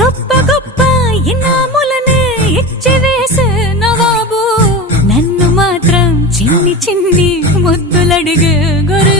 గొప్ప గొప్ప ఇనాములనే ఇచ్చి వేసే నవాబు నన్ను మాత్రం చిన్ని చిన్ని ముద్దులడిగే గొరు